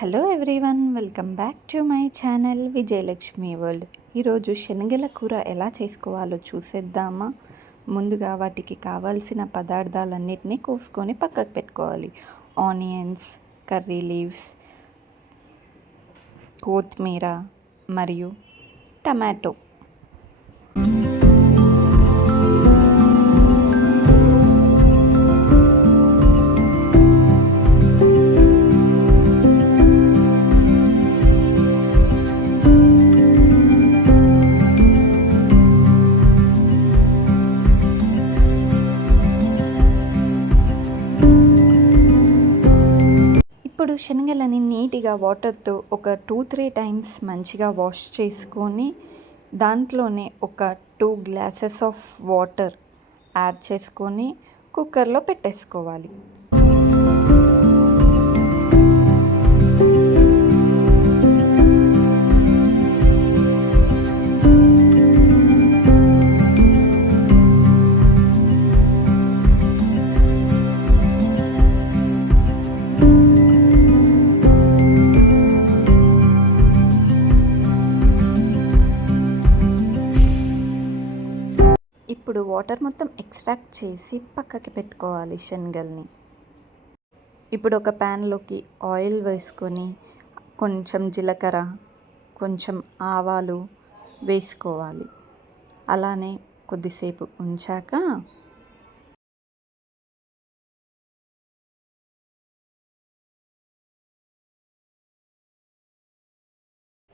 Hello everyone, welcome back to my channel Vijayalakshmi world. ఈరోజు శనగల కూర ఎలా చేసుకోవాలో చూసేద్దామా. ముందుగా వాటికి కావాల్సిన పదార్థాలన్నిటినీ కోసుకొని పక్కకు పెట్టుకోవాలి. ఆనియన్స్, కర్రీ లీవ్స్, కొత్తిమీర మరియు టమాటో. ఇప్పుడు శనగలని నీట్గా వాటర్తో ఒక 2-3 టైమ్స్ మంచిగా వాష్ చేసుకొని దాంట్లోనే ఒక 2 గ్లాసెస్ ఆఫ్ వాటర్ యాడ్ చేసుకొని కుక్కర్లో పెట్టేసుకోవాలి. ఇప్పుడు వాటర్ మొత్తం ఎక్స్ట్రాక్ట్ చేసి పక్కకి పెట్టుకోవాలి శనగల్ని. ఇప్పుడు ఒక ప్యాన్లోకి ఆయిల్ వేసుకొని కొంచెం జీలకర్ర, కొంచెం ఆవాలు వేసుకోవాలి. అలానే కొద్దిసేపు ఉంచాక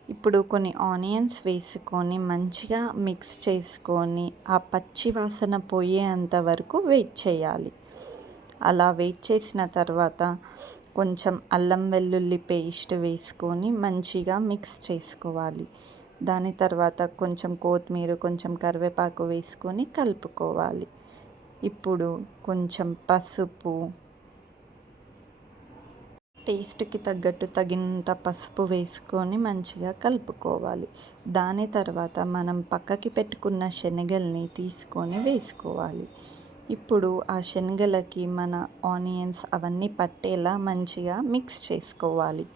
ఇప్పుడు కొన్ని ఆనియన్స్ వేసుకొని మంచిగా మిక్స్ చేసుకొని ఆ పచ్చి వాసన పోయేంత వరకు వెయిట్ చేయాలి. అలా వెయిట్ చేసిన తర్వాత కొంచెం అల్లం వెల్లుల్లి పేస్ట్ వేసుకొని మంచిగా మిక్స్ చేసుకోవాలి. దాని తర్వాత కొంచెం కొత్తిమీర, కొంచెం కరివేపాకు వేసుకొని కలుపుకోవాలి. ఇప్పుడు కొంచెం పసుపు, టేస్ట్కి తగ్గట్టు తగినంత పసుపు వేసుకొని మంచిగా కలుపుకోవాలి. దాని తర్వాత మనం పక్కకి పెట్టుకున్న శనగల్ని తీసుకొని వేసుకోవాలి. ఇప్పుడు ఆ శనగలకి మన ఆనియన్స్ అవన్నీ పట్టేలా మంచిగా మిక్స్ చేసుకోవాలి.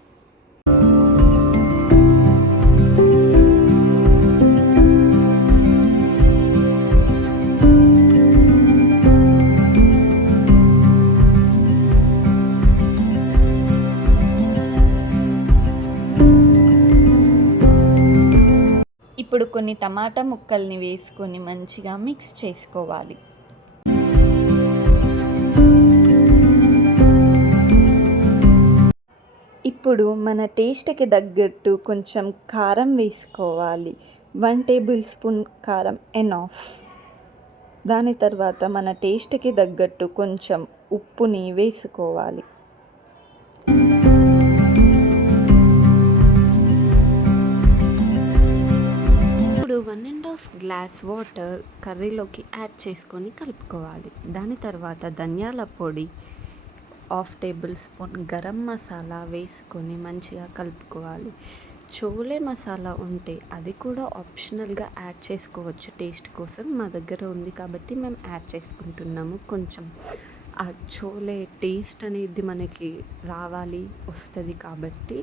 ఇప్పుడు కొన్ని టమాటా ముక్కల్ని వేసుకొని మంచిగా మిక్స్ చేసుకోవాలి. ఇప్పుడు మన టేస్ట్కి తగ్గట్టు కొంచెం కారం వేసుకోవాలి. 1 టేబుల్ స్పూన్ కారం ఎనఫ్. దాని తర్వాత మన టేస్ట్కి తగ్గట్టు కొంచెం ఉప్పుని వేసుకోవాలి. ఇప్పుడు 1.5 గ్లాస్ వాటర్ కర్రీలోకి యాడ్ చేసుకొని కలుపుకోవాలి. దాని తర్వాత ధనియాల పొడి, 1/2 టేబుల్ స్పూన్ గరం మసాలా వేసుకొని మంచిగా కలుపుకోవాలి. చోలే మసాలా ఉంటే అది కూడా ఆప్షనల్గా యాడ్ చేసుకోవచ్చు టేస్ట్ కోసం. మా దగ్గర ఉంది కాబట్టి మేము యాడ్ చేసుకుంటున్నాము. కొంచెం ఆ చోలే టేస్ట్ అనేది మనకి రావాలి, వస్తుంది కాబట్టి.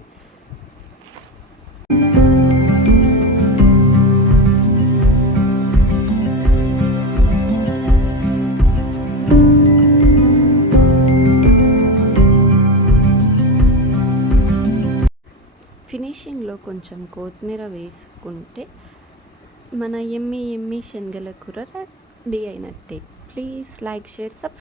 ఫినిషింగ్లో కొంచెం కొత్తిమీర వేసుకుంటే మన ఎమ్మి శనగల కూర రెడీ అయినట్టే. Please like, share, subscribe.